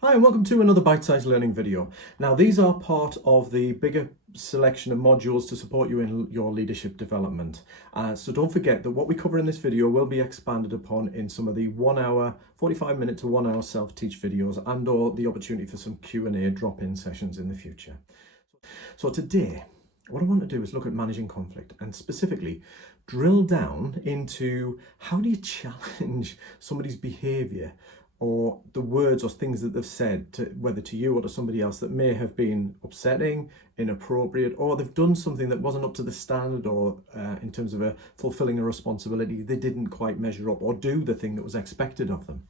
Hi and welcome to another bite-sized learning video. Now these are part of the bigger selection of modules to support you in your leadership development. So don't forget that what we cover in this video will be expanded upon in some of the 1 hour, 45 minute to 1 hour self-teach videos and or the opportunity for some Q&A drop-in sessions in the future. So today, what I want to do is look at managing conflict and specifically drill down into how do you challenge somebody's behaviour or the words or things that they've said, whether to you or to somebody else, that may have been upsetting, inappropriate, or they've done something that wasn't up to the standard, or in terms of fulfilling a responsibility, they didn't quite measure up or do the thing that was expected of them.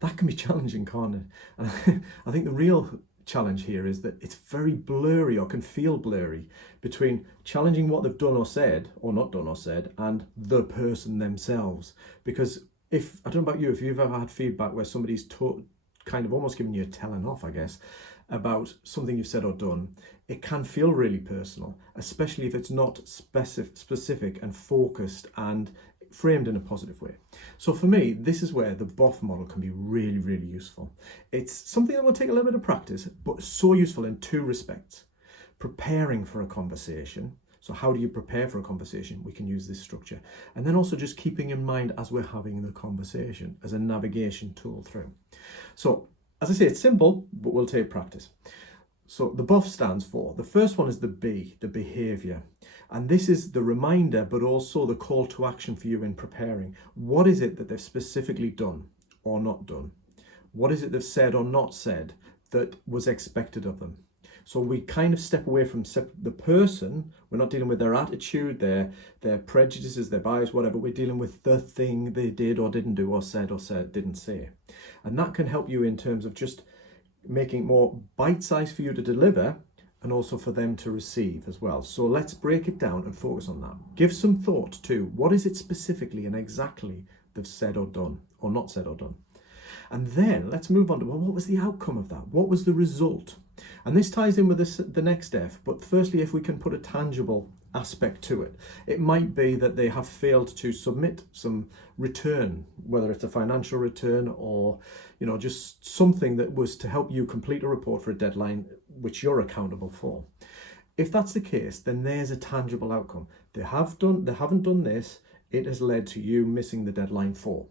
That can be challenging, can't it? And I think the real challenge here is that it's very blurry, or can feel blurry, between challenging what they've done or said, or not done or said, and the person themselves. Because I don't know about you, if you've ever had feedback where somebody's kind of almost giving you a telling off, I guess, about something you've said or done, it can feel really personal, especially if it's not specific and focused and framed in a positive way. So for me, this is where the BOFF model can be really, really useful. It's something that will take a little bit of practice, but so useful in two respects. Preparing for a conversation. So how do you prepare for a conversation? We can use this structure. And then also just keeping in mind as we're having the conversation as a navigation tool through. So as I say, it's simple, but we'll take practice. So the BOFF stands for, the first one is the B, the behaviour. And this is the reminder, but also the call to action for you in preparing. What is it that they've specifically done or not done? What is it they've said or not said that was expected of them? So we kind of step away from the person. We're not dealing with their attitude, their prejudices, their bias, whatever. We're dealing with the thing they did or didn't do or said didn't say. And that can help you in terms of just making it more bite-sized for you to deliver and also for them to receive as well. So let's break it down and focus on that. Give some thought to what is it specifically and exactly they've said or done or not said or done. And then let's move on to, well, what was the outcome of that? What was the result? And this ties in with the next F, but firstly, if we can put a tangible aspect to it, it might be that they have failed to submit some return, whether it's a financial return or, just something that was to help you complete a report for a deadline, which you're accountable for. If that's the case, then there's a tangible outcome. They haven't done this. It has led to you missing the deadline for.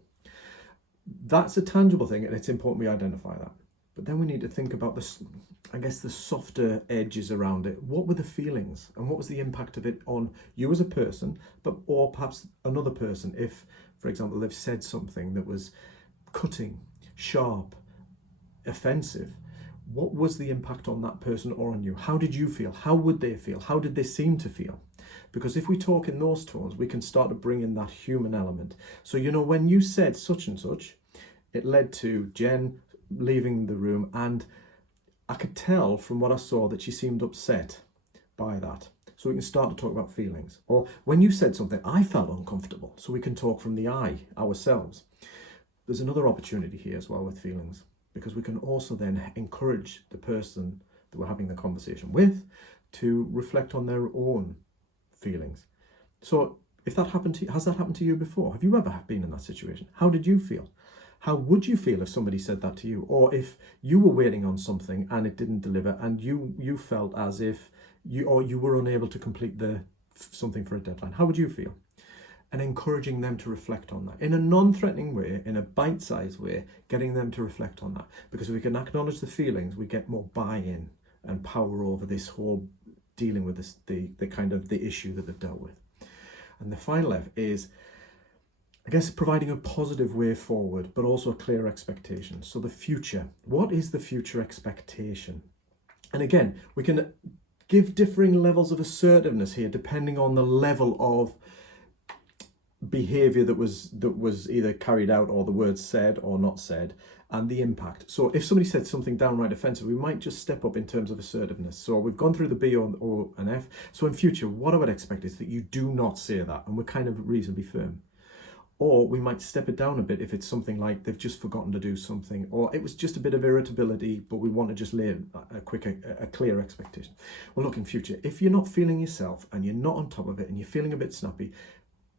That's a tangible thing, and it's important we identify that. But then we need to think about the softer edges around it. What were the feelings and what was the impact of it on you as a person, or perhaps another person? If, for example, they've said something that was cutting, sharp, offensive, what was the impact on that person or on you? How did you feel? How would they feel? How did they seem to feel? Because if we talk in those tones, we can start to bring in that human element. So, when you said such and such, it led to Jen leaving the room, and I could tell from what I saw that she seemed upset by that. So we can start to talk about feelings. Or when you said something, I felt uncomfortable. So we can talk from the I, ourselves. There's another opportunity here as well with feelings, because we can also then encourage the person that we're having the conversation with to reflect on their own feelings. So if that happened to you, has that happened to you before? Have you ever been in that situation? How did you feel? How would you feel if somebody said that to you? Or if you were waiting on something and it didn't deliver and you felt as if you were unable to complete something for a deadline? How would you feel? And encouraging them to reflect on that in a non-threatening way, in a bite-sized way, getting them to reflect on that. Because if we can acknowledge the feelings, we get more buy-in and power over this whole dealing with the issue that they've dealt with. And the final F is, providing a positive way forward, but also a clear expectation. So the future, what is the future expectation? And again, we can give differing levels of assertiveness here, depending on the level of behavior that was either carried out or the words said or not said, and the impact. So if somebody said something downright offensive, we might just step up in terms of assertiveness. So we've gone through the B, O, and F. So in future, what I would expect is that you do not say that, and we're kind of reasonably firm. Or we might step it down a bit if it's something like they've just forgotten to do something, or it was just a bit of irritability, but we want to just lay a clear expectation. Well, look, in future, if you're not feeling yourself and you're not on top of it and you're feeling a bit snappy,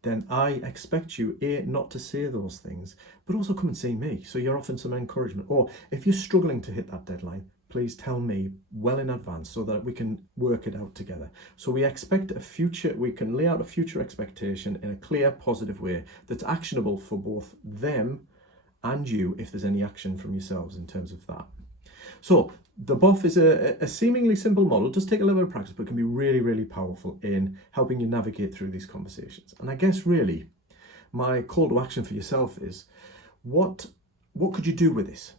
then I expect you, A, not to say those things, but also come and see me. So you're offering some encouragement. Or if you're struggling to hit that deadline, please tell me well in advance so that we can work it out together. So we expect a future, we can lay out a future expectation in a clear, positive way that's actionable for both them and you if there's any action from yourselves in terms of that. So the BOFF is a seemingly simple model, does take a little bit of practice, but can be really, really powerful in helping you navigate through these conversations. And I guess really my call to action for yourself is, what could you do with this?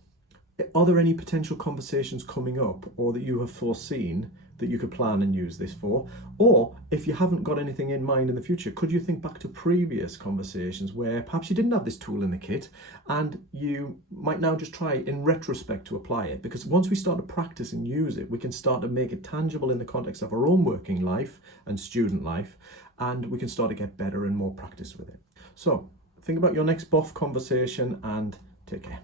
Are there any potential conversations coming up or that you have foreseen that you could plan and use this for? Or if you haven't got anything in mind in the future, could you think back to previous conversations where perhaps you didn't have this tool in the kit and you might now just try in retrospect to apply it? Because once we start to practice and use it, we can start to make it tangible in the context of our own working life and student life, and we can start to get better and more practice with it. So think about your next BOFF conversation and take care.